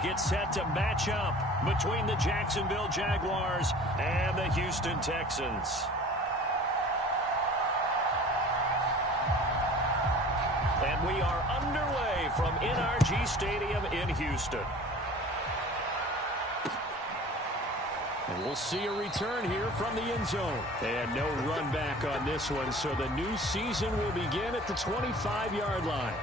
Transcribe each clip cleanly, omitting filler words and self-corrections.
series get set to match up between the Jacksonville Jaguars and the Houston Texans. And we are underway from NRG Stadium in Houston. And we'll see a return here from the end zone. And no run back on this one, so the new season will begin at the 25-yard line.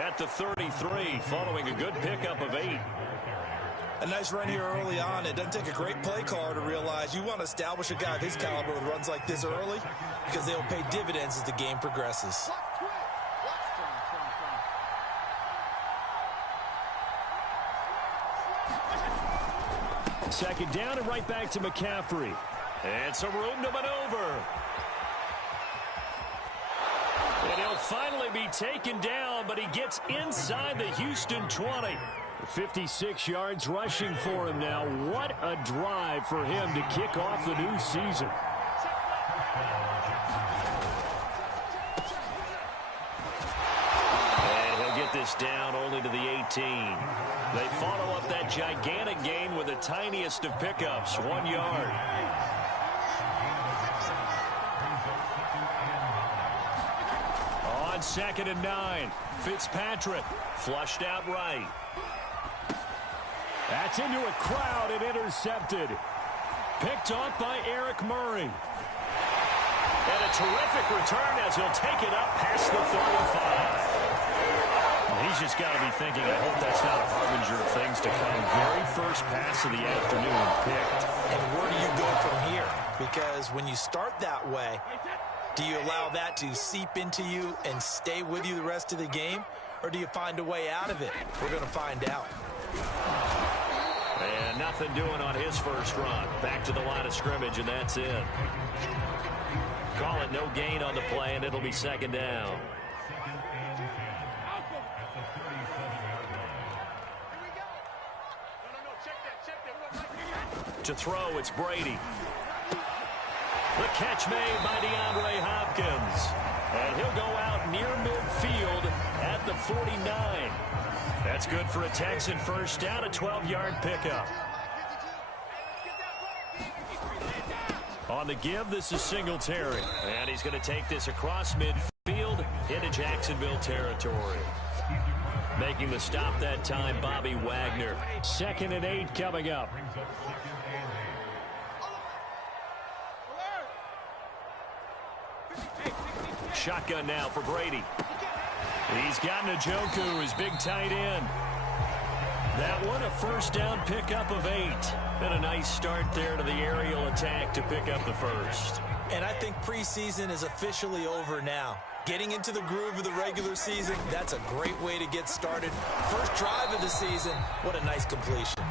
At the 33, following a good pickup of 8. A nice run here early on. It doesn't take a great play caller to realize you want to establish a guy of his caliber with runs like this early because they'll pay dividends as the game progresses. Second down and right back to McCaffrey. And some room to maneuver. And he'll finally be taken down, but he gets inside the Houston 20. 56 yards rushing for him now. What a drive for him to kick off the new season. And he'll get this down only to the 18. They follow up that gigantic gain with the tiniest of pickups, 1 yard. On 2nd and 9, Fitzpatrick flushed out right. That's into a crowd and intercepted. Picked off by Eric Murray. And a terrific return as he'll take it up past the 35. He's just got to be thinking, I hope that's not a harbinger of things to come. Very first pass of the afternoon picked. And where do you go from here? Because when you start that way, do you allow that to seep into you and stay with you the rest of the game? Or do you find a way out of it? We're going to find out. And nothing doing on his first run. Back to the line of scrimmage, and that's it. Call it no gain on the play, and it'll be 2nd down. To throw, it's Brady. The catch made by DeAndre Hopkins. And he'll go out near midfield at the 49. That's good for a Texan first down, a 12-yard pickup. On the give, this is Singletary. And he's going to take this across midfield into Jacksonville territory. Making the stop that time, Bobby Wagner. 2nd and 8 coming up. Shotgun now for Brady. He's got Njoku, his big tight end. That one, a first down pickup of 8. And a nice start there to the aerial attack to pick up the first. And I think preseason is officially over now. Getting into the groove of the regular season, that's a great way to get started. First drive of the season, what a nice completion.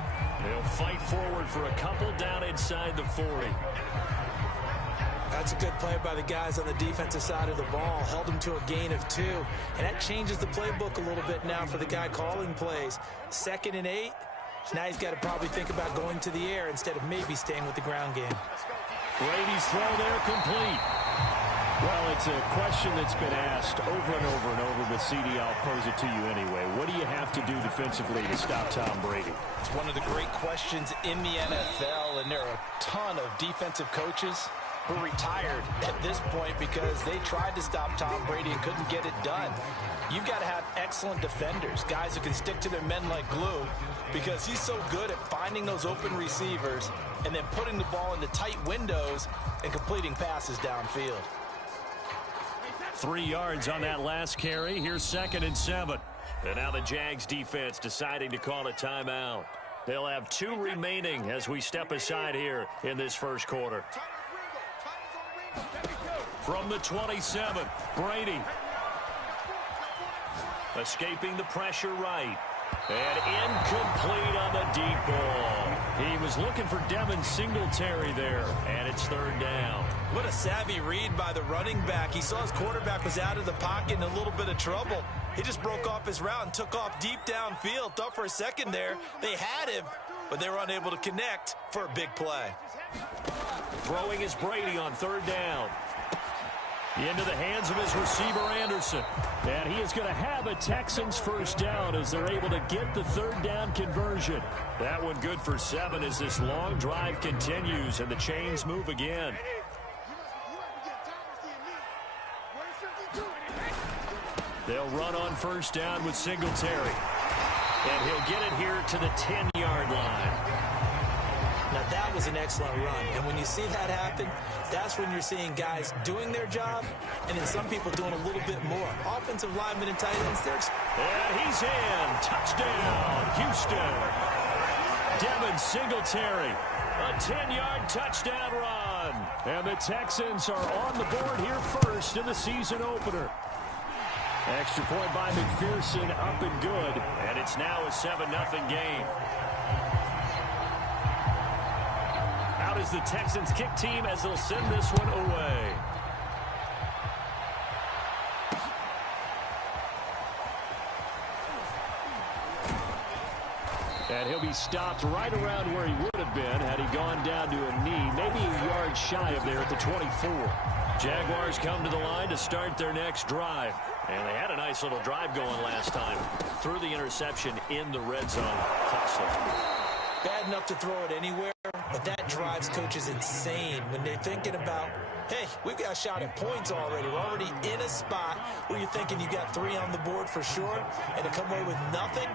They'll fight forward for a couple down inside the 40. That's a good play by the guys on the defensive side of the ball. Held him to a gain of 2. And that changes the playbook a little bit now for the guy calling plays. 2nd and 8. Now he's got to probably think about going to the air instead of maybe staying with the ground game. Brady's throw there complete. Well, it's a question that's been asked over and over and over, but CD, I'll pose it to you anyway. What do you have to do defensively to stop Tom Brady? It's one of the great questions in the NFL, and there are a ton of defensive coaches who are retired at this point because they tried to stop Tom Brady and couldn't get it done. You've got to have excellent defenders, guys who can stick to their men like glue, because he's so good at finding those open receivers and then putting the ball into tight windows and completing passes downfield. 3 yards on that last carry. Here's 2nd and 7. And now the Jags defense deciding to call a timeout. They'll have 2 remaining as we step aside here in this first quarter. From the 27, Brady. Escaping the pressure right. And incomplete on the deep ball. He was looking for Devin Singletary there, and it's third down. What a savvy read by the running back. He saw his quarterback was out of the pocket in a little bit of trouble. He just broke off his route and took off deep downfield. Thought for a second there they had him, but they were unable to connect for a big play. Throwing is Brady on third down. Into the hands of his receiver, Anderson. And he is going to have a Texans first down as they're able to get the third down conversion. That one good for 7 as this long drive continues and the chains move again. They'll run on first down with Singletary. And he'll get it here to the 10-yard line. Now, that was an excellent run. And when you see that happen, that's when you're seeing guys doing their job and then some people doing a little bit more. Offensive linemen and tight ends, and he's in. Touchdown, Houston. Devin Singletary, a 10-yard touchdown run. And the Texans are on the board here first in the season opener. Extra point by McPherson, up and good. And it's now a 7-0 game. Out is the Texans kick team as they'll send this one away. And he'll be stopped right around where he would have been had he gone down to a knee, maybe a yard shy of there at the 24. Jaguars come to the line to start their next drive. And they had a nice little drive going last time. Threw the interception in the red zone. Costly. Bad enough to throw it anywhere, but that drives coaches insane when they're thinking about, hey, we've got a shot at points already. We're already in a spot where you're thinking you got 3 on the board for sure, and to come away with nothing,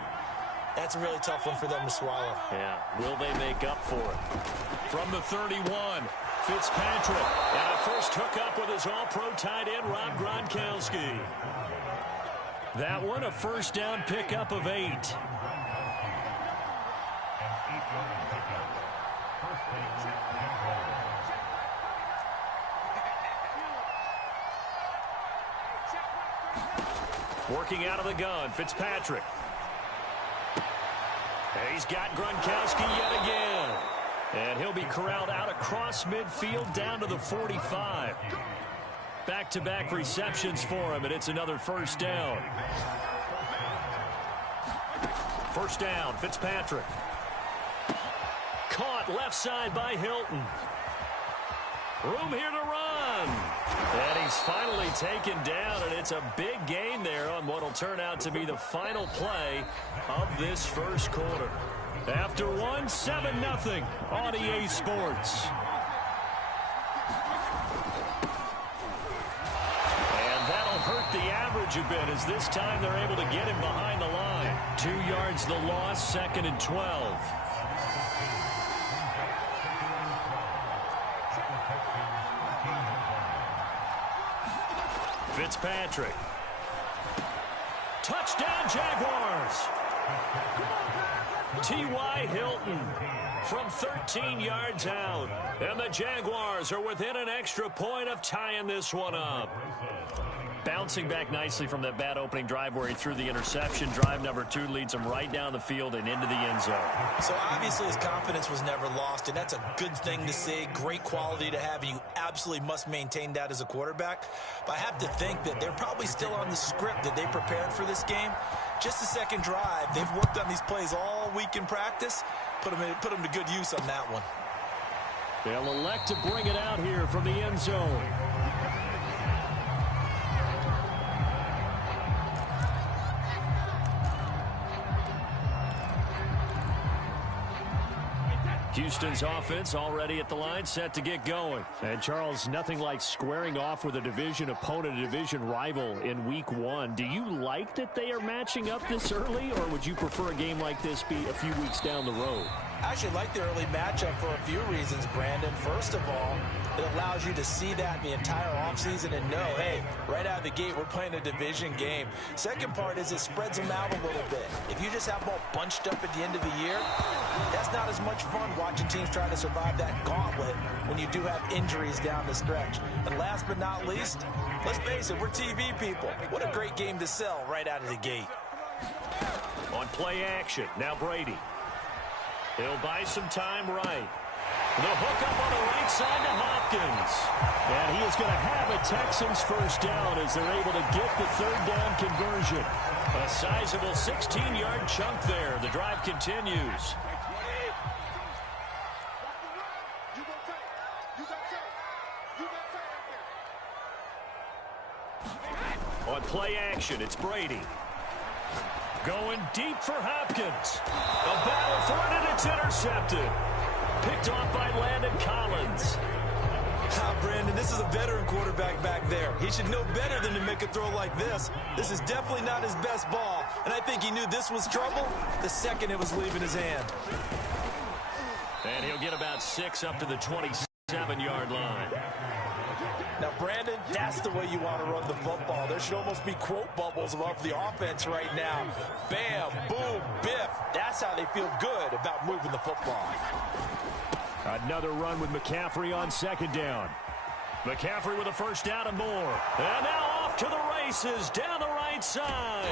that's a really tough one for them to swallow. Yeah, will they make up for it? From the 31, Fitzpatrick, and a first hookup with his all-pro tight end, Rob Gronkowski. That one, a first down pickup of 8. Working out of the gun, Fitzpatrick. And he's got Gronkowski yet again. And he'll be corralled out across midfield down to the 45. Back-to-back receptions for him, and it's another first down. First down, Fitzpatrick. Caught left side by Hilton. Room here to run. And he's finally taken down, and it's a big gain there on what will turn out to be the final play of this first quarter. After 1, 7-0 on EA Sports. And that'll hurt the average a bit as this time they're able to get him behind the line. 2 yards the loss, 2nd and 12. Fitzpatrick. Touchdown, Jaguars. T.Y. Hilton from 13 yards out. And the Jaguars are within an extra point of tying this one up. Bouncing back nicely from that bad opening drive where he threw the interception. Drive number 2 leads him right down the field and into the end zone. So obviously his confidence was never lost, and that's a good thing to see. Great quality to have, and you absolutely must maintain that as a quarterback. But I have to think that they're probably still on the script that they prepared for this game. Just the second drive. They've worked on these plays all week in practice. Put them to good use on that one. They'll elect to bring it out here from the end zone. Houston's offense already at the line, set to get going. And Charles, nothing like squaring off with a division opponent, a division rival in week 1. Do you like that they are matching up this early, or would you prefer a game like this be a few weeks down the road? I actually like the early matchup for a few reasons, Brandon. First of all, it allows you to see that the entire offseason and know, hey, right out of the gate, we're playing a division game. Second part is it spreads them out a little bit. If you just have them all bunched up at the end of the year, that's not as much fun watching teams try to survive that gauntlet when you do have injuries down the stretch. And last but not least, let's face it, we're TV people. What a great game to sell right out of the gate. On play action, now Brady. He'll buy some time right. The hook up on the right side to Hopkins. And he is going to have a Texans first down as they're able to get the third down conversion. A sizable 16-yard chunk there. The drive continues. On play action, it's Brady. Going deep for Hopkins. A battle for it, and it's intercepted. Picked off by Landon Collins. Brandon, this is a veteran quarterback back there. He should know better than to make a throw like this. This is definitely not his best ball, and I think he knew this was trouble the second it was leaving his hand. And he'll get about 6 up to the 27-yard line. Now, Brandon, that's the way you want to run the football. There should almost be quote bubbles above the offense right now. Bam, boom, biff. That's how they feel good about moving the football. Another run with McCaffrey on second down. McCaffrey with a first down and more. And now off to the races down the right side.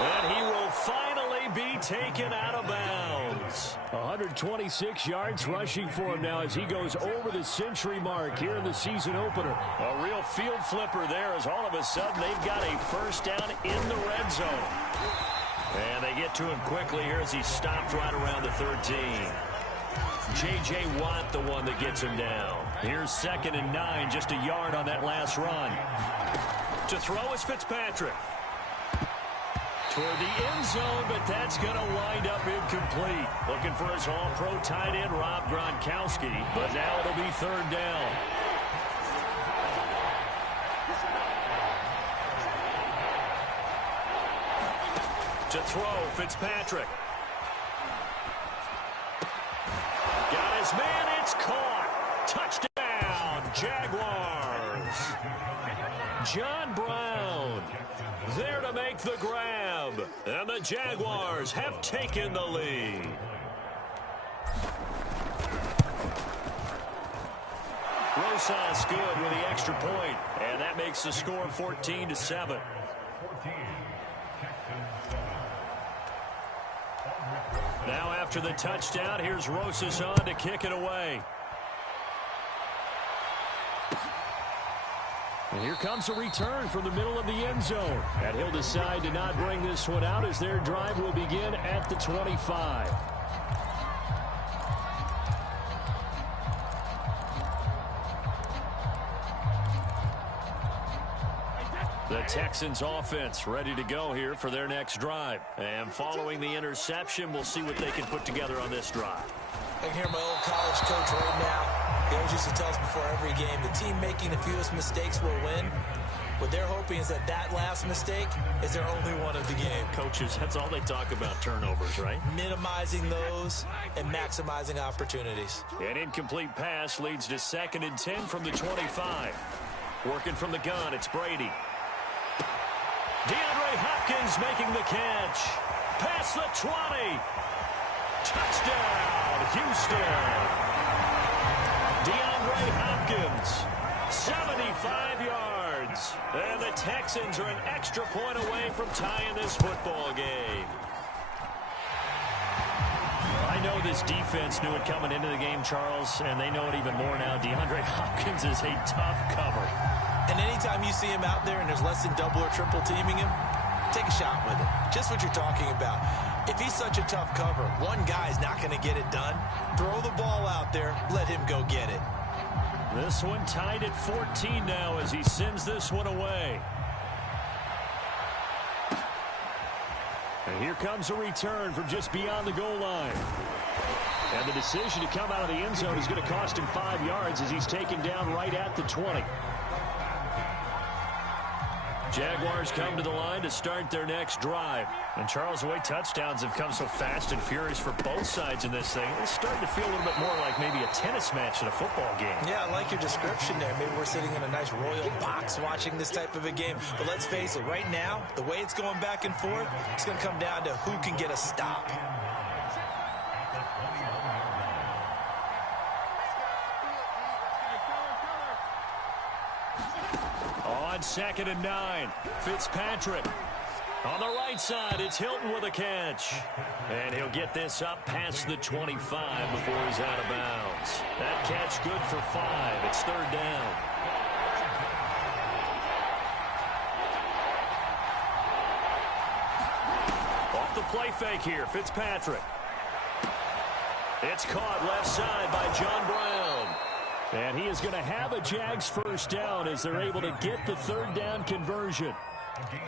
And he will finally be taken out of bounds. 126 yards rushing for him now as he goes over the century mark here in the season opener. A real field flipper there as all of a sudden they've got a first down in the red zone. And they get to him quickly here as he stopped right around the 13. J.J. Watt, the one that gets him down. Here's 2nd and 9, just a yard on that last run. To throw is Fitzpatrick. Toward the end zone, but that's going to wind up incomplete. Looking for his all-pro tight end, Rob Gronkowski, but now it'll be 3rd down. To throw, Fitzpatrick. Got his man, it's caught. Touchdown, Jaguars. John Brown there to make the grab. And the Jaguars have taken the lead. Rosas good with the extra point. And that makes the score 14-7. Now after the touchdown, here's Rosas on to kick it away. And here comes a return from the middle of the end zone. And he'll decide to not bring this one out as their drive will begin at the 25. The Texans offense ready to go here for their next drive. And following the interception, we'll see what they can put together on this drive. I can hear my old college coach right now. He always used to tell us before every game, the team making the fewest mistakes will win. What they're hoping is that that last mistake is their only one of the game. Coaches, that's all they talk about, turnovers, right? Minimizing those and maximizing opportunities. An incomplete pass leads to 2nd and 10 from the 25. Working from the gun, it's Brady. DeAndre Hopkins making the catch. Past the 20. Touchdown, Houston. DeAndre Hopkins, 75 yards. And the Texans are an extra point away from tying this football game. I know this defense knew it coming into the game, Charles, and they know it even more now. DeAndre Hopkins is a tough cover. And anytime you see him out there and there's less than double or triple teaming him, take a shot with it. Just what you're talking about. If he's such a tough cover, one guy's not going to get it done. Throw the ball out there. Let him go get it. This one tied at 14 now as he sends this one away. And here comes a return from just beyond the goal line. And the decision to come out of the end zone is going to cost him 5 yards as he's taken down right at the 20. Jaguars come to the line to start their next drive. And Charles, the way touchdowns have come so fast and furious for both sides in this thing, it's starting to feel a little bit more like maybe a tennis match in a football game. Yeah, I like your description there. Maybe we're sitting in a nice royal box watching this type of a game. But let's face it, right now, the way it's going back and forth, it's going to come down to who can get a stop. On 2nd and 9, Fitzpatrick. On the right side, it's Hilton with a catch. And he'll get this up past the 25 before he's out of bounds. That catch good for 5. It's third down. Off the play fake here, Fitzpatrick. It's caught left side by John Brown. And he is going to have a Jags first down as they're able to get the third down conversion.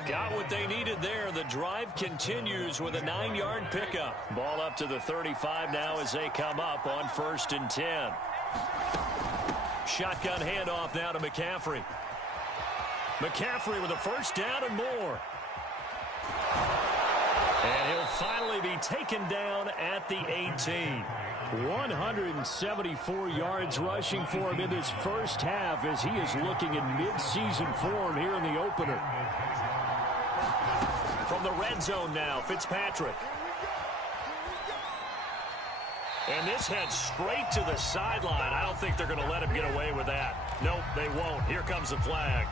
Got what they needed there. The drive continues with a 9-yard pickup. Ball up to the 35 now as they come up on 1st and 10. Shotgun handoff now to McCaffrey. McCaffrey with a first down and more. And he'll finally be taken down at the 18. 174 yards rushing for him in this first half as he is looking in mid-season form here in the opener. From the red zone now, Fitzpatrick. And this heads straight to the sideline. I don't think they're going to let him get away with that. Nope, they won't. Here comes the flag.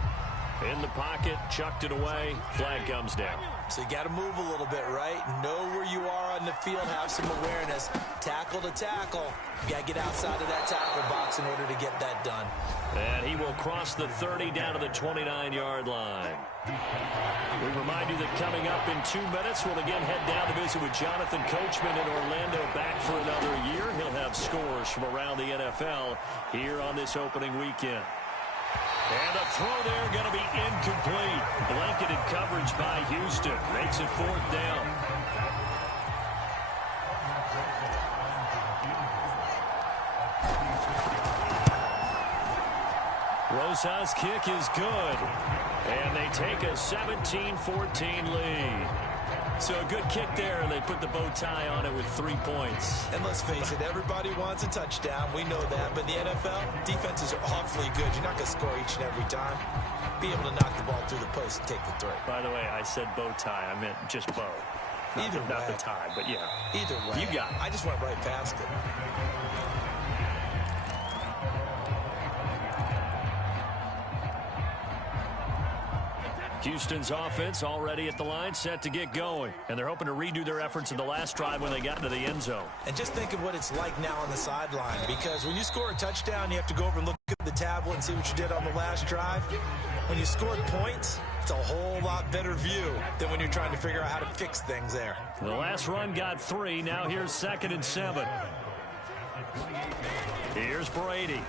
In the pocket, chucked it away, flag comes down. So you got to move a little bit, right? Know where you are on the field, have some awareness. Tackle to tackle. You got to get outside of that tackle box in order to get that done. And he will cross the 30 down to the 29-yard line. We remind you that coming up in 2 minutes, we'll again head down to visit with Jonathan Coachman in Orlando, back for another year. He'll have scores from around the NFL here on this opening weekend. And the throw there going to be incomplete. Blanketed coverage by Houston. Makes it 4th down. Rosa's kick is good. And they take a 17-14 lead. So a good kick there, and they put the bow tie on it with 3 points. And let's face it, everybody wants a touchdown. We know that. But in the NFL, defenses are awfully good. You're not going to score each and every time. Be able to knock the ball through the post and take the throw. By the way, I said bow tie. I meant just bow. Not the tie, but yeah. Either way. You got it. I just went right past it. Houston's offense already at the line, set to get going. And they're hoping to redo their efforts in the last drive when they got into the end zone. And just think of what it's like now on the sideline. Because when you score a touchdown, you have to go over and look at the tablet and see what you did on the last drive. When you scored points, it's a whole lot better view than when you're trying to figure out how to fix things there. The last run got 3. Now here's 2nd and 7. Here's Brady.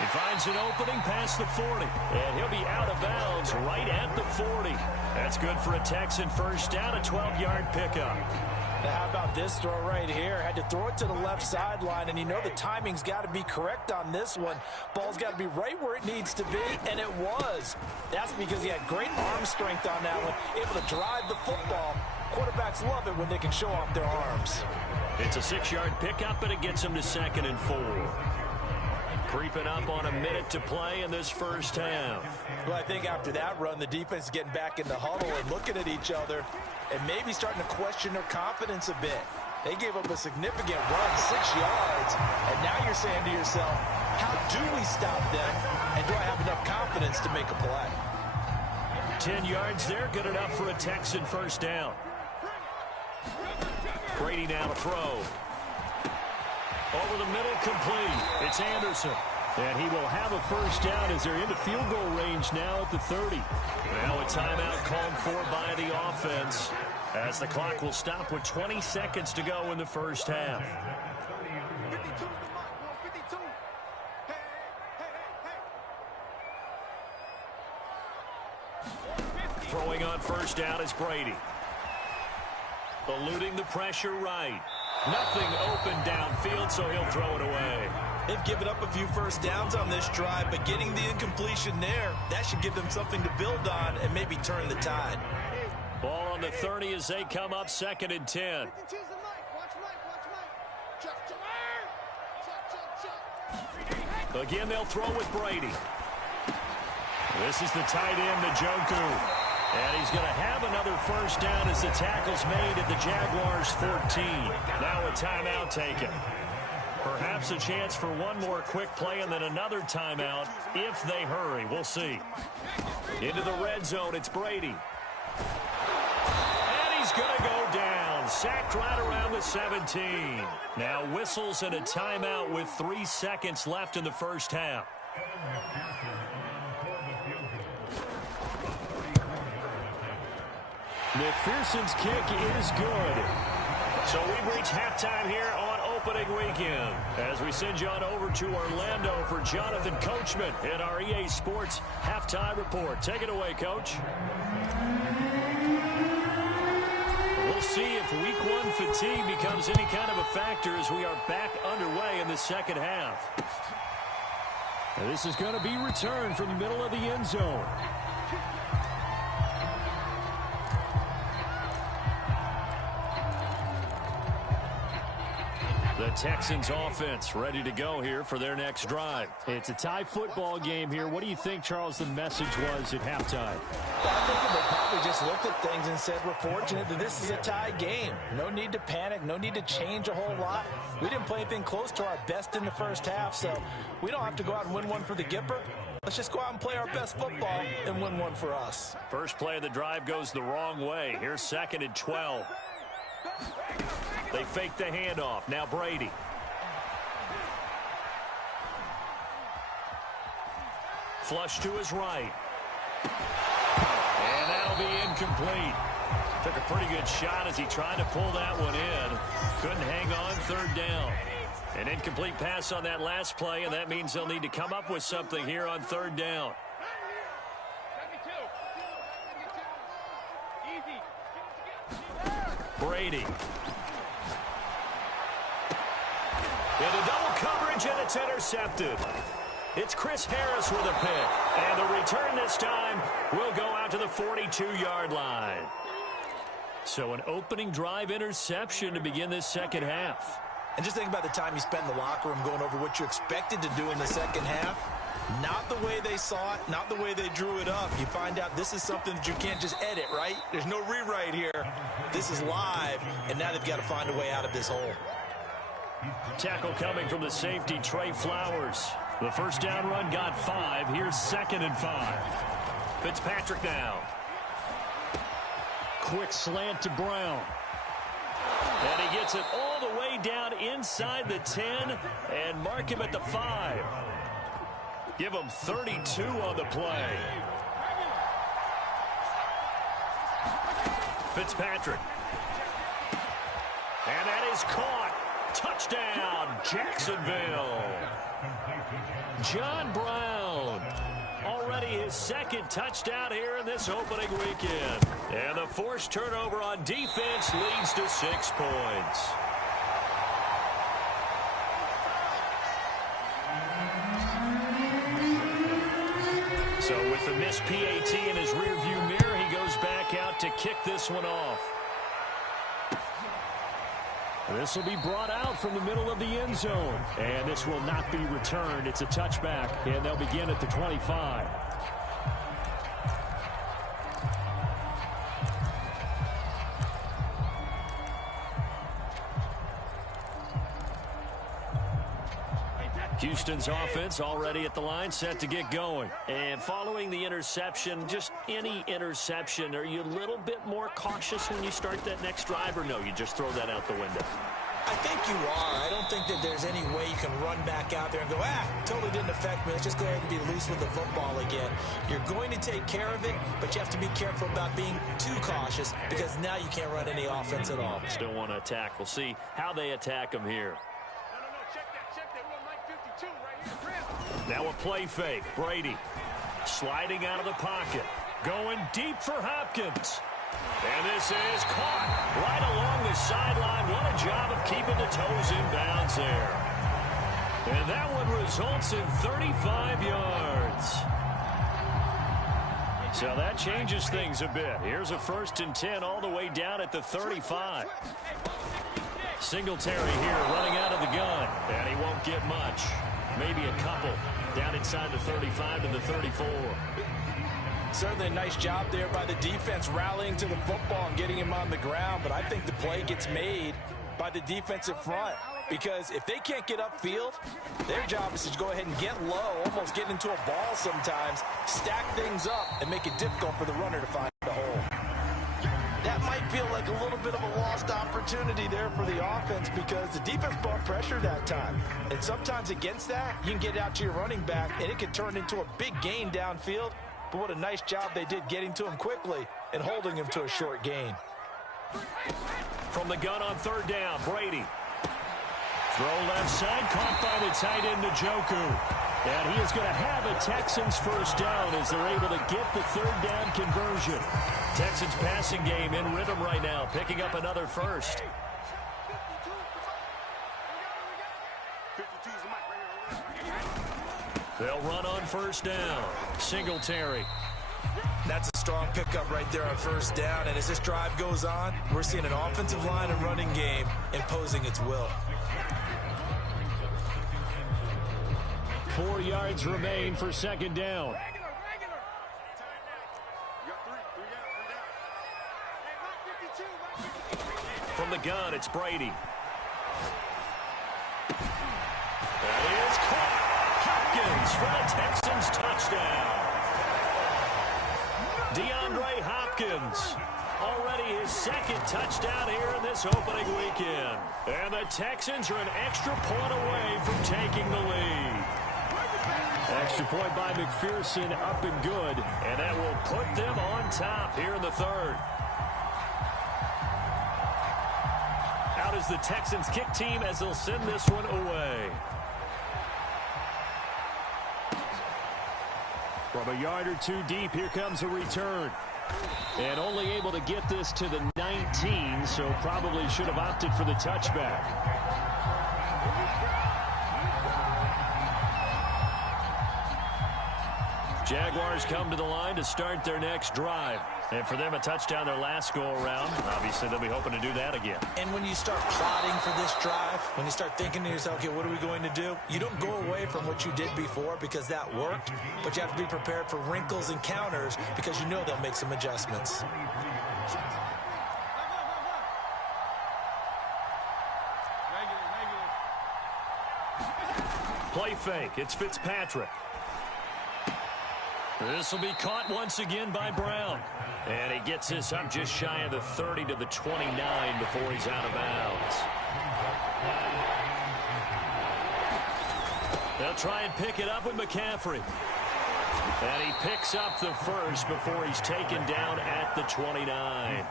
He finds an opening past the 40. And he'll be out of bounds right at the 40. That's good for a Texan first down, a 12-yard pickup. Now how about this throw right here? Had to throw it to the left sideline, and you know the timing's got to be correct on this one. Ball's got to be right where it needs to be, and it was. That's because he had great arm strength on that one, able to drive the football. Quarterbacks love it when they can show off their arms. It's a 6-yard pickup, and it gets him to 2nd and 4. Creeping up on a minute to play in this first half. Well, I think after that run, the defense is getting back in the huddle and looking at each other and maybe starting to question their confidence a bit. They gave up a significant run, 6 yards, and now you're saying to yourself, how do we stop them, and do I have enough confidence to make a play? 10 yards there, good enough for a Texan first down. Brady now to throw. Over the middle, complete. It's Anderson. And he will have a first down as they're into field goal range now at the 30. Now a timeout called for by the offense as the clock will stop with 20 seconds to go in the first half. Throwing on first down is Brady. Eluding the pressure right. Nothing open downfield, so he'll throw it away. They've given up a few first downs on this drive, but getting the incompletion there, that should give them something to build on and maybe turn the tide. Ball on the 30 as they come up 2nd and 10. Again, they'll throw with Brady. This is the tight end, Njoku. And he's going to have another first down as the tackle's made at the Jaguars' 14. Now a timeout taken. Perhaps a chance for one more quick play and then another timeout if they hurry. We'll see. Into the red zone, it's Brady. is going to go down. Sacked right around the 17. Now whistles and a timeout with 3 seconds left in the first half. McPherson's kick is good. So we've reached halftime here on opening weekend as we send you on over to Orlando for Jonathan Coachman in our EA Sports halftime report. Take it away, Coach. We'll see if week 1 fatigue becomes any kind of a factor as we are back underway in the second half. And this is going to be returned from the middle of the end zone. The Texans offense ready to go here for their next drive. It's a tie football game here. What do you think, Charles, the message was at halftime? I think they probably just looked at things and said, we're fortunate that this is a tie game. No need to panic. No need to change a whole lot. We didn't play anything close to our best in the first half, so we don't have to go out and win one for the Gipper. Let's just go out and play our best football and win one for us. First play of the drive goes the wrong way. Here's 2nd and 12. They fake the handoff. Now Brady. Flush to his right. And that'll be incomplete. Took a pretty good shot as he tried to pull that one in. Couldn't hang on. 3rd down. An incomplete pass on that last play, and that means they'll need to come up with something here on 3rd down. Brady. Into double coverage, and it's intercepted. It's Chris Harris with a pick. And the return this time will go out to the 42-yard line. So an opening drive interception to begin this second half. And just think about the time you spent in the locker room going over what you expected to do in the second half. Not the way they saw it, not the way they drew it up. You find out this is something that you can't just edit, right? There's no rewrite here. This is live, and now they've got to find a way out of this hole. Tackle coming from the safety, Trey Flowers. The first down run got 5. Here's 2nd and 5. Fitzpatrick now. Quick slant to Brown. And he gets it all the way down inside the 10 and mark him at the 5. Give him 32 on the play. Fitzpatrick. And that is caught. Touchdown, Jacksonville. John Brown. Already his 2nd touchdown here in this opening weekend. And the forced turnover on defense leads to 6 points. So with the missed PAT in his rearview mirror, he goes back out to kick this one off. This will be brought out from the middle of the end zone. And this will not be returned. It's a touchback, and they'll begin at the 25. Houston's offense already at the line, set to get going. And following the interception, just any interception, are you a little bit more cautious when you start that next drive, or no, you just throw that out the window? I think you are. I don't think that there's any way you can run back out there and go, totally didn't affect me. Let's just go ahead and be loose with the football again. You're going to take care of it, but you have to be careful about being too cautious because now you can't run any offense at all. Still want to attack. We'll see how they attack them here. Now a play fake. Brady sliding out of the pocket. Going deep for Hopkins. And this is caught right along the sideline. What a job of keeping the toes in bounds there. And that one results in 35 yards. So that changes things a bit. Here's a 1st and 10 all the way down at the 35. Singletary here running out of the gun. And he won't get much. Maybe a couple down inside the 35 to the 34. Certainly a nice job there by the defense rallying to the football and getting him on the ground. But I think the play gets made by the defensive front because if they can't get upfield, their job is to go ahead and get low, almost get into a ball sometimes, stack things up, and make it difficult for the runner to find a hole. that might feel like a little bit of a lost opportunity there for the offense because the defense brought pressure that time. And sometimes against that, you can get out to your running back, and it can turn into a big gain downfield. But what a nice job they did getting to him quickly and holding him to a short gain. From the gun on third down, Brady. Throw left side, caught by the tight end, Njoku. And he is going to have a Texans first down as they're able to get the third down conversion. Texans passing game in rhythm right now, picking up another first. They'll run on first down. Singletary. That's a strong pickup right there on first down. And as this drive goes on, we're seeing an offensive line and running game imposing its will. 4 yards remain for second down. From the gun, it's Brady. That is caught. Hopkins for the Texans touchdown. DeAndre Hopkins. Already his second touchdown here in this opening weekend. And the Texans are an extra point away from taking the lead. Extra point by McPherson, up and good. And that will put them on top here in the third. Out is the Texans kick team as they'll send this one away. From a yard or two deep, here comes a return. And only able to get this to the 19, so probably should have opted for the touchback. Jaguars come to the line to start their next drive. And for them, a touchdown their last go-around. Obviously, they'll be hoping to do that again. And when you start plotting for this drive, when you start thinking to yourself, okay, what are we going to do? You don't go away from what you did before because that worked, but you have to be prepared for wrinkles and counters because you know they'll make some adjustments. Play fake. It's Fitzpatrick. This will be caught once again by Brown. And he gets this up just shy of the 30 to the 29 before he's out of bounds. They'll try and pick it up with McCaffrey. And he picks up the first before he's taken down at the 29.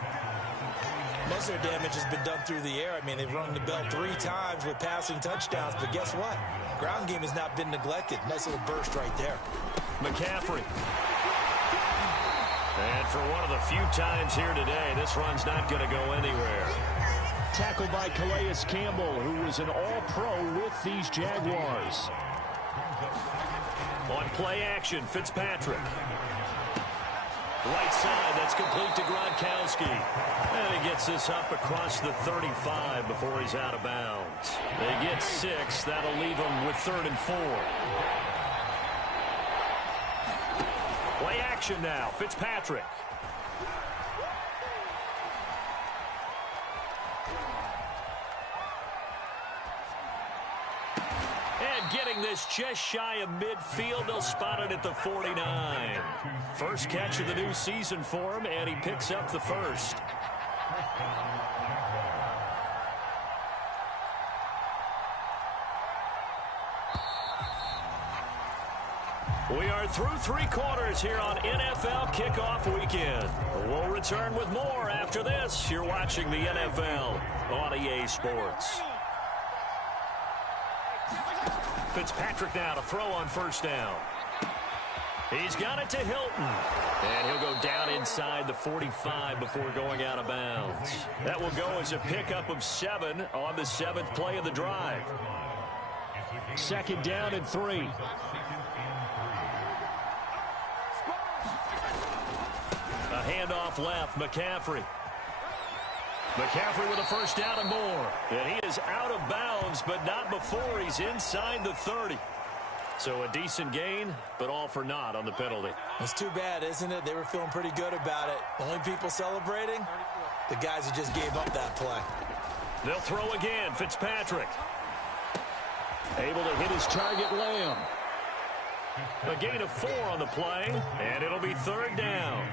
Most of their damage has been done through the air. I mean, they've rung the bell 3 times with passing touchdowns, but guess what? Ground game has not been neglected. Nice little burst right there. McCaffrey. And for one of the few times here today, this run's not going to go anywhere. Tackled by Calais Campbell, who was an all-pro with these Jaguars. On play action, Fitzpatrick. Right side, that's complete to Gronkowski. And he gets this up across the 35 before he's out of bounds. They get 6. That'll leave them with 3rd and 4. Play action now, Fitzpatrick. And getting this just shy of midfield, they'll spot it at the 49. First catch of the new season for him, and he picks up the first. We are through 3 quarters here on NFL Kickoff Weekend. We'll return with more after this. You're watching the NFL on EA Sports. Fitzpatrick now to throw on first down. He's got it to Hilton. And he'll go down inside the 45 before going out of bounds. That will go as a pickup of 7 on the 7th play of the drive. Second down and 3. A handoff left, McCaffrey. McCaffrey with a first down and more. And he is out of bounds, but not before he's inside the 30. So a decent gain, but all for naught on the penalty. It's too bad, isn't it? They were feeling pretty good about it. Only people celebrating, the guys who just gave up that play. They'll throw again, Fitzpatrick. Able to hit his target, Lamb. A gain of 4 on the play, and it'll be 3rd down.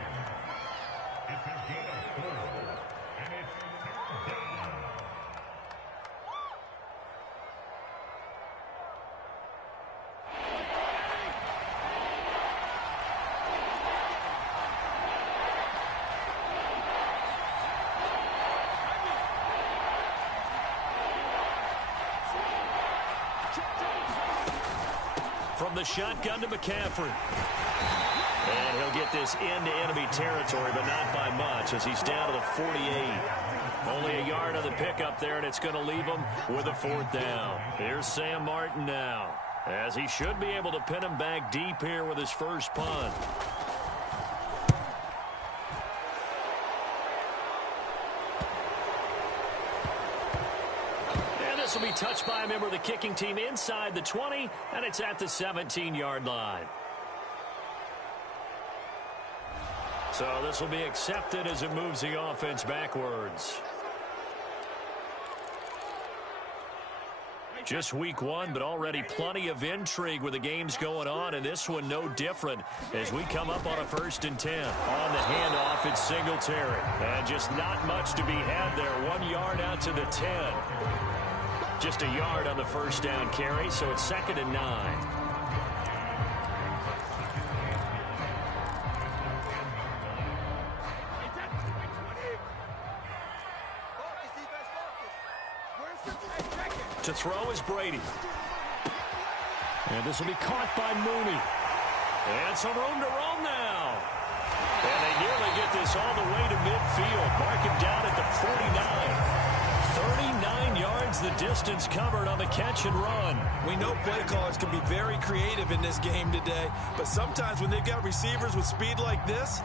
From the shotgun to McCaffrey. And he'll get this into enemy territory, but not by much as he's down to the 48. Only a yard on the pickup there, and it's going to leave him with a 4th down. Here's Sam Martin now, as he should be able to pin him back deep here with his first punt. And this will be touched by a member of the kicking team inside the 20, and it's at the 17-yard line. So this will be accepted as it moves the offense backwards. Just week 1, but already plenty of intrigue with the games going on, and this one no different as we come up on a 1st and 10. On the handoff, it's Singletary. And just not much to be had there. 1 yard out to the 10. Just a yard on the first down carry, so it's 2nd and 9. To throw is Brady. And this will be caught by Mooney. And some room to roam now. And they nearly get this all the way to midfield. Mark him down at the 49. 39 yards the distance covered on the catch and run. We know play callers can be very creative in this game today, but sometimes when they've got receivers with speed like this,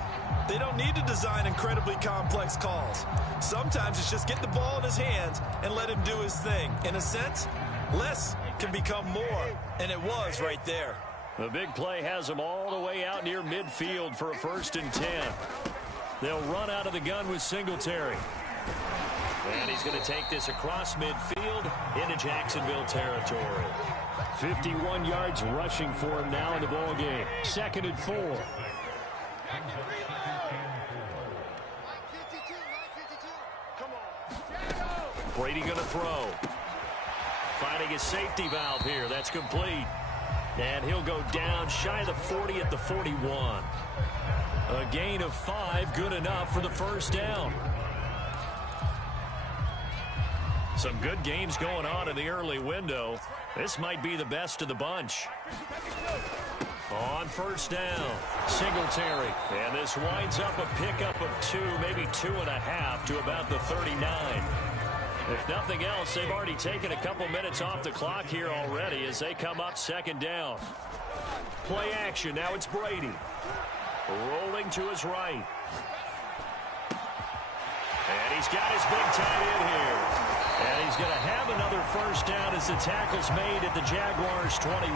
they don't need to design incredibly complex calls. Sometimes it's just get the ball in his hands and let him do his thing. In a sense, less can become more, and it was right there. The big play has him all the way out near midfield for a 1st and 10. They'll run out of the gun with Singletary. And he's going to take this across midfield into Jacksonville territory. 51 yards rushing for him now in the ball game. 2nd and 4. Brady going to throw. Finding his safety valve here. That's complete. And he'll go down shy of the 40 at the 41. A gain of 5, good enough for the 1st down. Some good games going on in the early window. This might be the best of the bunch. On 1st down, Singletary. And this winds up a pickup of 2, maybe 2.5 to about the 39. If nothing else, they've already taken a couple minutes off the clock here already as they come up 2nd down. Play action. Now it's Brady. Rolling to his right. And he's got his big tight end here. And he's going to have another 1st down as the tackle's made at the Jaguars' 21.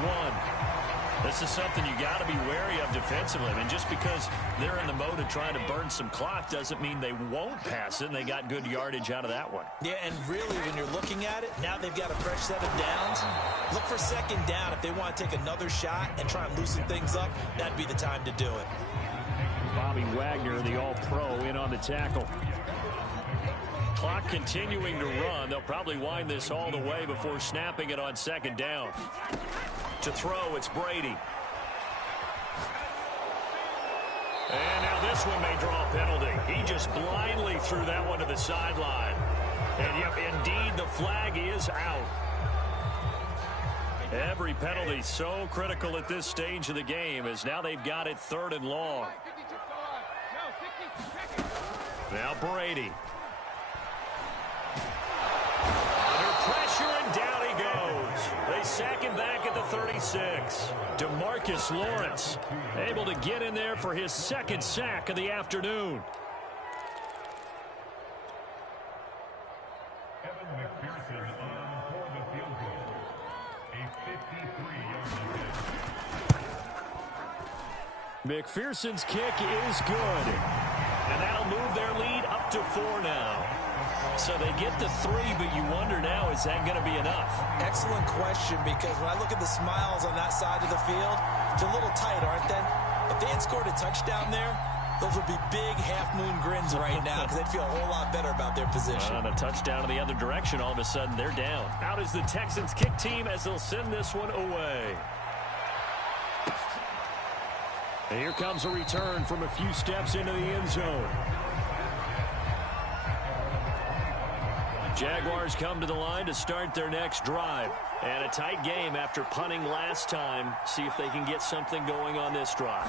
This is something you got to be wary of defensively. I mean, just because they're in the mode of trying to burn some clock doesn't mean they won't pass it, and they got good yardage out of that one. Yeah, and really, when you're looking at it, now they've got a fresh set of downs. Look for 2nd down. If they want to take another shot and try and loosen things up, that'd be the time to do it. Bobby Wagner, the all-pro, in on the tackle. Clock continuing to run. They'll probably wind this all the way before snapping it on 2nd down. To throw, it's Brady. And now this one may draw a penalty. He just blindly threw that one to the sideline. And yep, indeed, the flag is out. Every penalty so critical at this stage of the game as now they've got it 3rd and long. Now Brady. Under pressure, and down he goes. They sack him back at the 36. DeMarcus Lawrence able to get in there for his 2nd sack of the afternoon. McPherson's kick is good. And that'll move their lead up to 4 now. So they get the 3, but you wonder now, is that going to be enough? Excellent question, because when I look at the smiles on that side of the field, they're a little tight, aren't they? If they had scored a touchdown there, those would be big half-moon grins right now because they'd feel a whole lot better about their position. On a touchdown in the other direction, all of a sudden they're down. Out is the Texans kick team as they'll send this one away. And here comes a return from a few steps into the end zone. Jaguars come to the line to start their next drive. And a tight game after punting last time. See if they can get something going on this drive.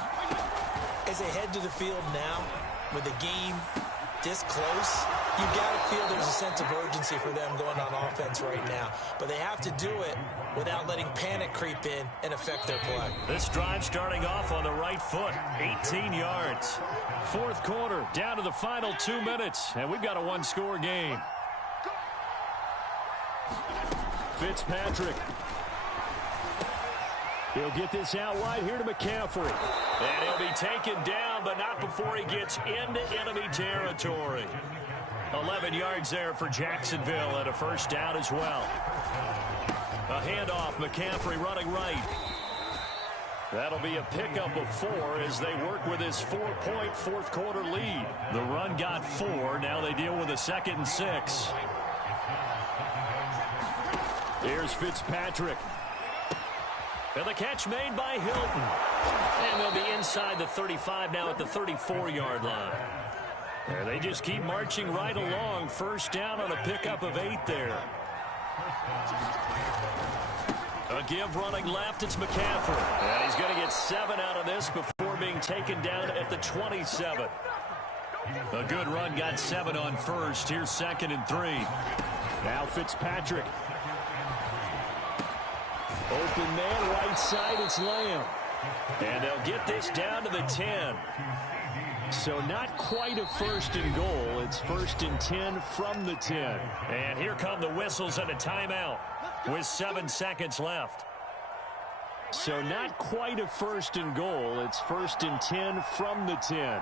As they head to the field now, with the game this close, you've got to feel there's a sense of urgency for them going on offense right now. But they have to do it without letting panic creep in and affect their play. This drive starting off on the right foot, 18 yards. Fourth quarter, down to the final 2 minutes, and we've got a one-score game. Fitzpatrick. He'll get this out wide here to McCaffrey. And he'll be taken down, but not before he gets into enemy territory. 11 yards there for Jacksonville and a first down as well. A handoff, McCaffrey running right. That'll be a pickup of 4 as they work with his 4-point fourth quarter lead. The run got 4. Now they deal with a 2nd and 6. Here's Fitzpatrick. And the catch made by Hilton. And they'll be inside the 35 now at the 34-yard line. And they just keep marching right along. First down on a pickup of 8 there. A give running left, it's McCaffrey. And he's going to get 7 out of this before being taken down at the 27. A good run, got 7 on first. Here's 2nd and 3. Now Fitzpatrick. Open man, right side, it's Lamb. And they'll get this down to the 10. So not quite a first and goal. It's 1st and 10 from the 10. And here come the whistles and a timeout with 7 seconds left. So not quite a first and goal. It's 1st and 10 from the 10.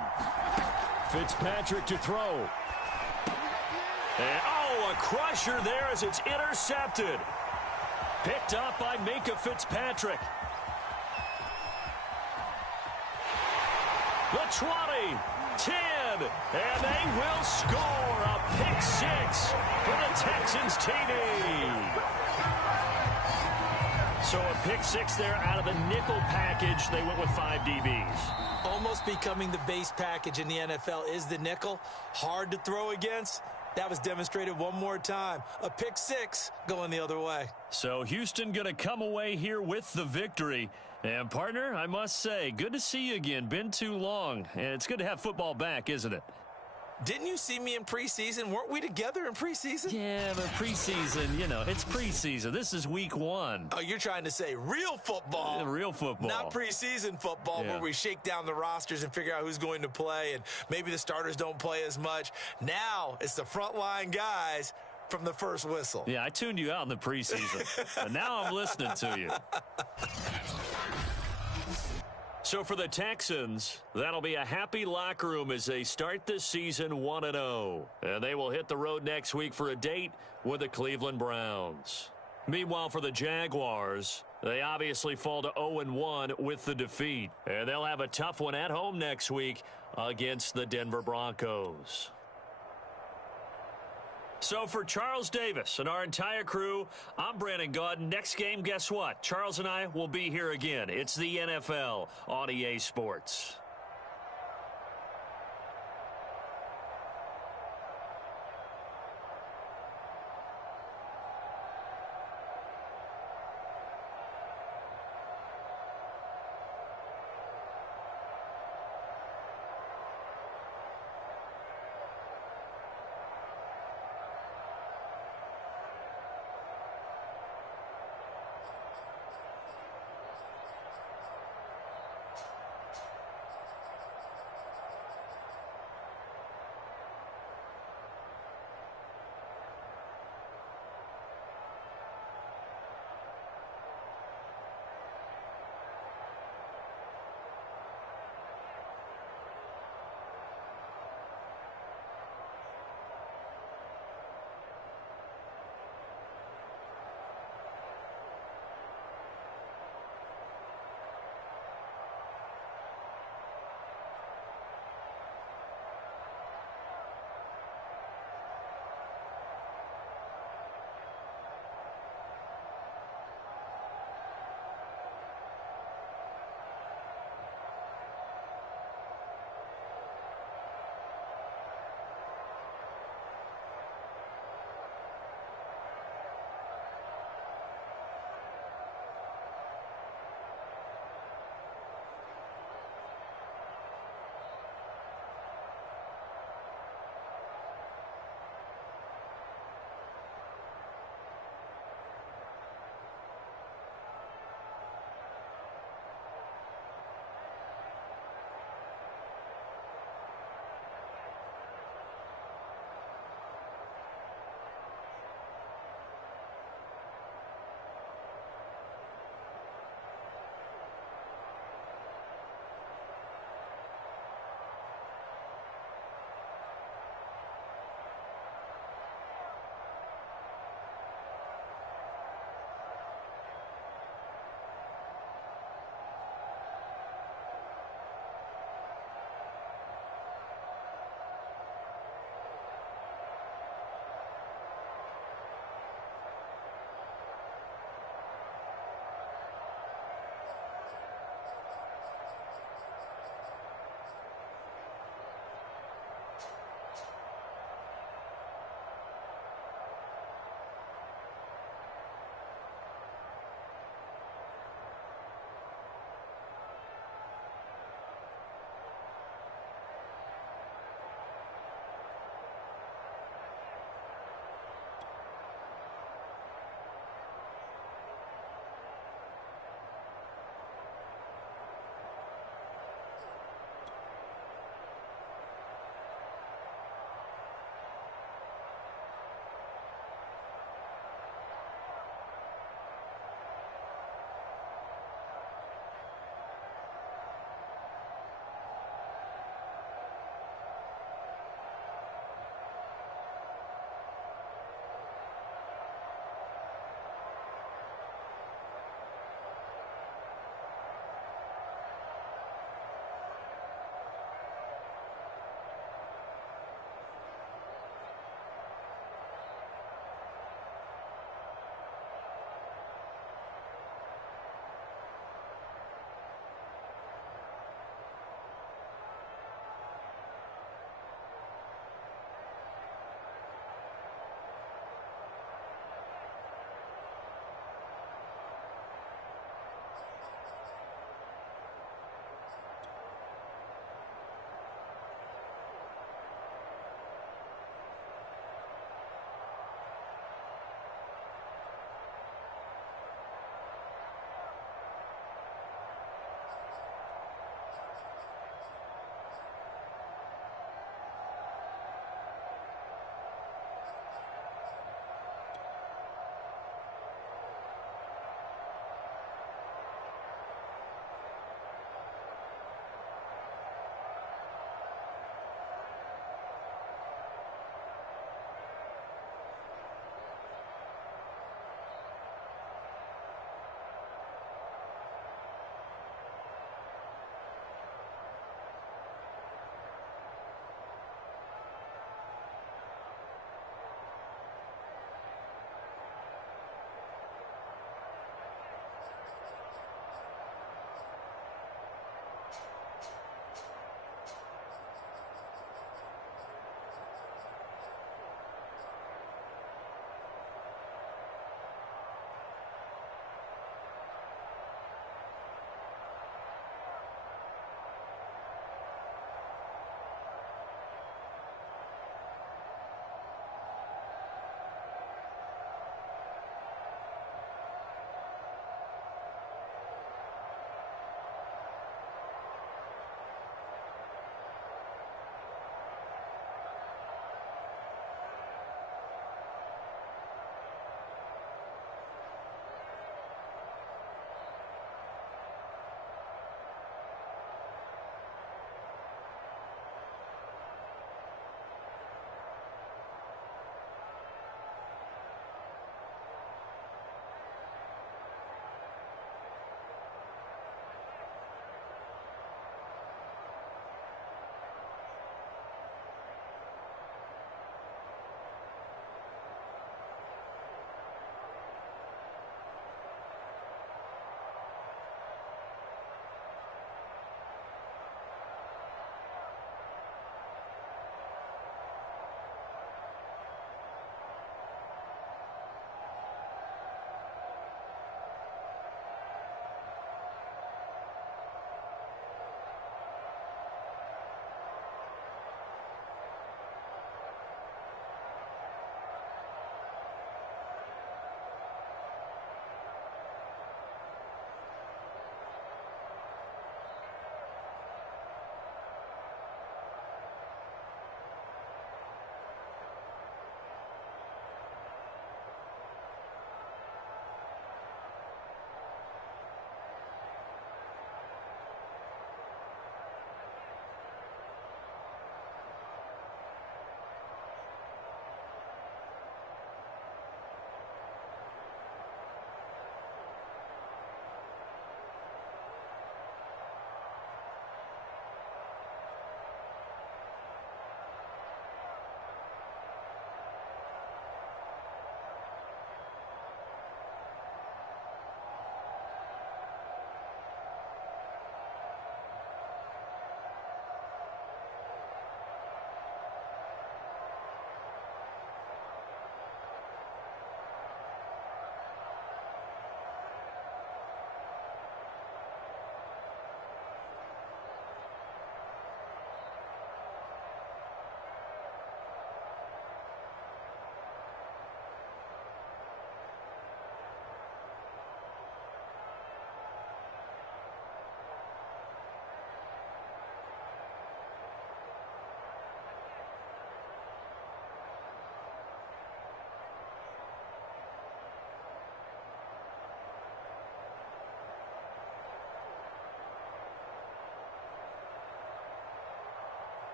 Fitzpatrick to throw. And, oh, a crusher there as it's intercepted. Picked up by Minkah Fitzpatrick. The 20, 10, and they will score a pick 6 for the Texans TD. So a pick 6 there out of the nickel package. They went with 5 DBs. Almost becoming the base package in the NFL is the nickel. Hard to throw against. That was demonstrated one more time. A pick 6 going the other way. So Houston going to come away here with the victory. And, partner, I must say, good to see you again. Been too long. And it's good to have football back, isn't it? Didn't you see me in preseason? Weren't we together in preseason? Yeah, but preseason, you know, it's preseason. This is week 1. Oh, you're trying to say real football. Yeah, real football. Not preseason football where we shake down the rosters and figure out who's going to play, and maybe the starters don't play as much. Now it's the frontline guys from the first whistle. Yeah, I tuned you out in the preseason. But now I'm listening to you. So for the Texans, that'll be a happy locker room as they start this season 1-0. And they will hit the road next week for a date with the Cleveland Browns. Meanwhile, for the Jaguars, they obviously fall to 0-1 with the defeat. And they'll have a tough one at home next week against the Denver Broncos. So for Charles Davis and our entire crew, I'm Brandon Gaudin. Next game, guess what? Charles and I will be here again. It's the NFL on EA Sports.